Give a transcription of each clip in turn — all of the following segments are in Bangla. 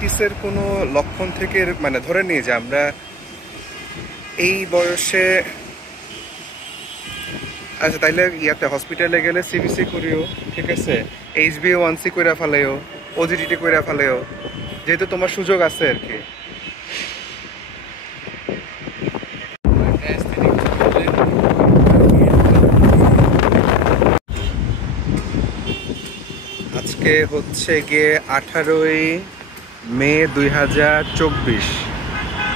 ডায়াবেটিসের কোনো লক্ষণ থেকে মানে ধরে নিয়ে যে আমরা এই বয়সে, আচ্ছা তাইলে ইয়াতে হসপিটালে গেলে সিবিসি করিও, ঠিক আছে, HbA1c কইরা ফেলেও, ওজিডিটি কইরা ফেলেও, যেহেতু তোমার সুযোগ আছে আর কি। আজকে হচ্ছে গিয়ে 18ই মে 2024।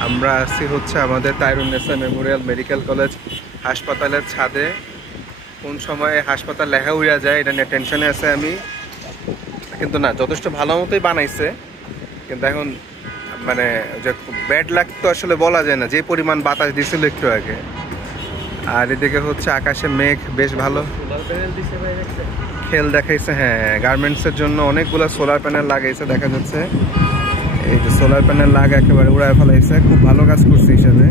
আমরা আছি হচ্ছে আমাদের তাইরুন্নেসা মেমোরিয়াল মেডিকেল কলেজ হাসপাতালের ছাদে। কোন সময় হাসপাতাল লেখা উড়া যায় এটা নিয়ে টেনশনে আছে আমি, কিন্তু না, যথেষ্ট ভালো মতোই বানাইছে। কিন্তু এখন মানে যে ব্যাড লাক তো আসলে বলা যায় না, যে পরিমাণ বাতাস দিছিল একটু আগে। আর এদিকে হচ্ছে আকাশে মেঘ বেশ ভালো খেল দেখাইছে। হ্যাঁ, গার্মেন্টসের জন্য অনেকগুলো সোলার প্যানেল লাগাইছে দেখা যাচ্ছে। এই যে সোলার প্যানেল লাগা একেবারে উড়ায় ফেলাইছে, খুব ভালো কাজ করছে হিসাবে।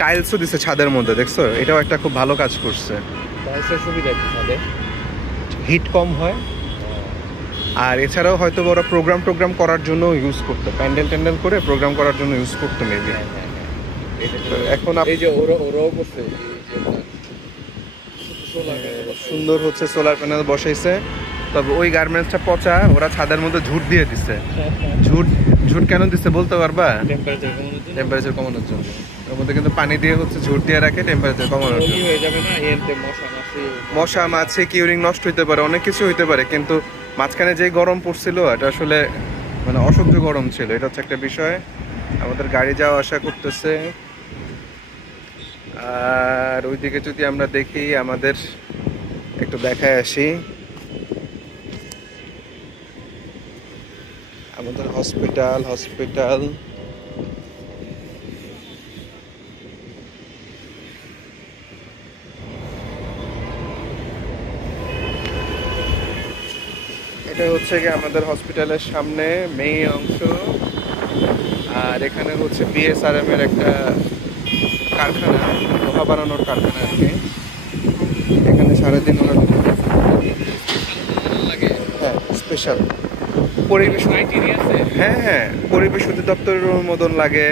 টাইলসও দিছে ছাদের মধ্যে, দেখছো, এটাও একটা খুব ভালো কাজ করছে। হিট কম হয়। আর এছাড়াও হয়তো ওরা প্রোগ্রাম করার জন্য ইউজ করতো, প্যান্ডেল ট্যান্ডেল করে প্রোগ্রাম করার জন্য ইউজ করতো মেবি। এখন এই যে ওরাও করছে সুন্দর হচ্ছে সোলার প্যানেল বসাইছে। তবে ওই গার্মেন্টসটা পচা, ওরা ছাদের মধ্যে ঝুট দিয়ে দিচ্ছে। ঝুট কেন দিচ্ছে বলতে পারবা? টেম্পারেচার কমানোর জন্য। ওর মধ্যে কিন্তু পানি দিয়ে হচ্ছে ঝুট দিয়ে রাখে টেম্পারেচার কমানোর জন্য। মশা মাছি কিউরিং নষ্ট হইতে পারে, অনেক কিছু হইতে পারে, কিন্তু মাঝখানে যে গরম পড়ছিল এটা আসলে মানে অসহ্য গরম ছিল, এটা হচ্ছে একটা বিষয়। আমাদের গাড়ি যাওয়া আসা করতেছে। আর ওইদিকে যদি আমরা দেখি, আমাদের একটু দেখায় আসি আমাদের হসপিটাল। এটা হচ্ছে কি আমাদের হসপিটালের সামনে মেইন অংশ। আর এখানে হচ্ছে BSRM এর একটা কারখানা, লোহা বানানোর কারখানা আর কি। এখানে সারাদিন ওরা হ্যাঁ স্পেশাল পরিবেশ, হ্যাঁ পরিবেশ অধিদপ্তরের অনুমোদন লাগে।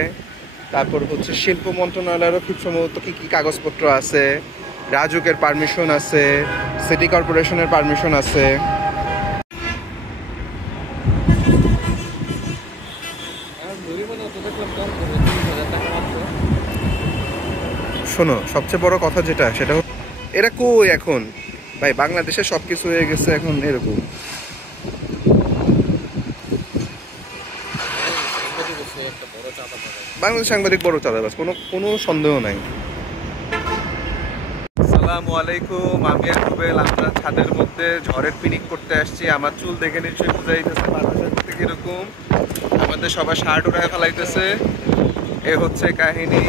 তারপর হচ্ছে শিল্প মন্ত্রণালয়েরও খুব সম্ভবত কি কাগজপত্র আছে, রাজুকের পারমিশন আছে, সিটি কর্পোরেশনের পারমিশন আছে। শোনো, সবচেয়ে বড় কথা যেটা, সেটা এরা কই এখন ভাই, বাংলাদেশে সবকিছু হয়ে গেছে এখন এরকম। বাংলাদেশ সাংবাদিক বড় চাঁদাবাজ, কোনো সন্দেহ নাই। আসসালামু আলাইকুম, আমি আর রুবেল, আমরা ছাদের মধ্যে ঝড়ের পিকনিক করতে আসছি। আমার চুল দেখে নিশ্চয়ই বোঝা যাইতেছে বাতাসের মধ্যে কিরকম। আমাদের সবার শার্ট উঠায় ফেলাইতেছে, এ হচ্ছে কাহিনী।